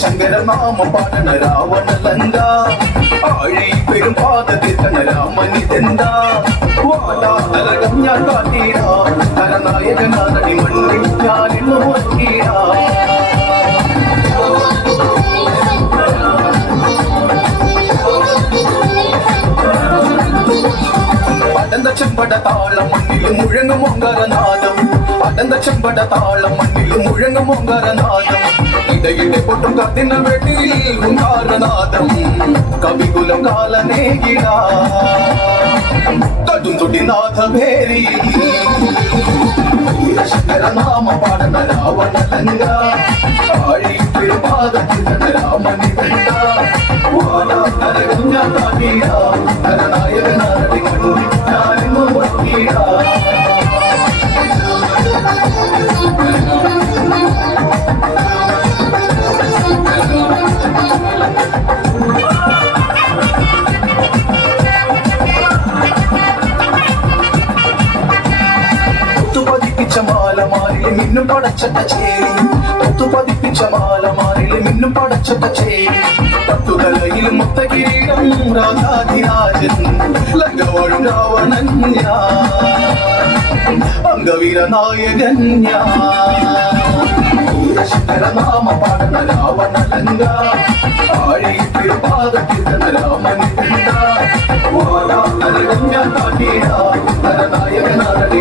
ശങ്കര നാമ പാടണ രാവണലങ്ക ആഴി പെരും പാദത്തിത്തണ രാമനിതെന്താ വാടാതലകം ഞാൻ കാട്ടിടാ തലനായകനാനടി മണ്ണിൽ ഞാനിന്നു മുറക്കിടാ അടന്ത ചെമ്പട താളം മണ്ണിലും മുഴങ്ങും ഓങ്കാരനാദം അടന്ത ചെമ്പട താളം മണ്ണിലും മുഴങ്ങും ഓങ്കാരനാദം ഇടയിടെ പൊട്ടും കത്തിന വെട്ടിയിൽ ഓങ്കാരനാദം കവികുലം കാലനേകിടാ കടും തൊടി നാഥഭേരി ശങ്കര നാമ പാടന രാവണലങ്ക ആഴി പെരുപാദത്തിന രാമനി വെണ്ട വാടാതലകം ഞാൻ കാട്ടിടാ തലനായകനാനടി മണ്ണിൽ ഞാനിന്നു മുറക്കിടാ മാലമാരിൽ മിന്നും പടച്ചട്ട ചേരി തൊത്തു പതിപ്പിച്ച മാലമാരിൽ മിന്നും പടച്ചട്ട ചേരി പത്തുതലയിൽ മുത്തകിരീടം രാജാധിരാജൻ ലങ്കവാഴും രാവണൻ അംഗവീര നായകൻ ശങ്കര നാമ പാടന രാവണലങ്ക ആഴി പെരുപാദത്തിത്തണ രാമനിതെന്താ വാടാതലകം ഞാൻ കാട്ടിടാ തലനായകനാനടി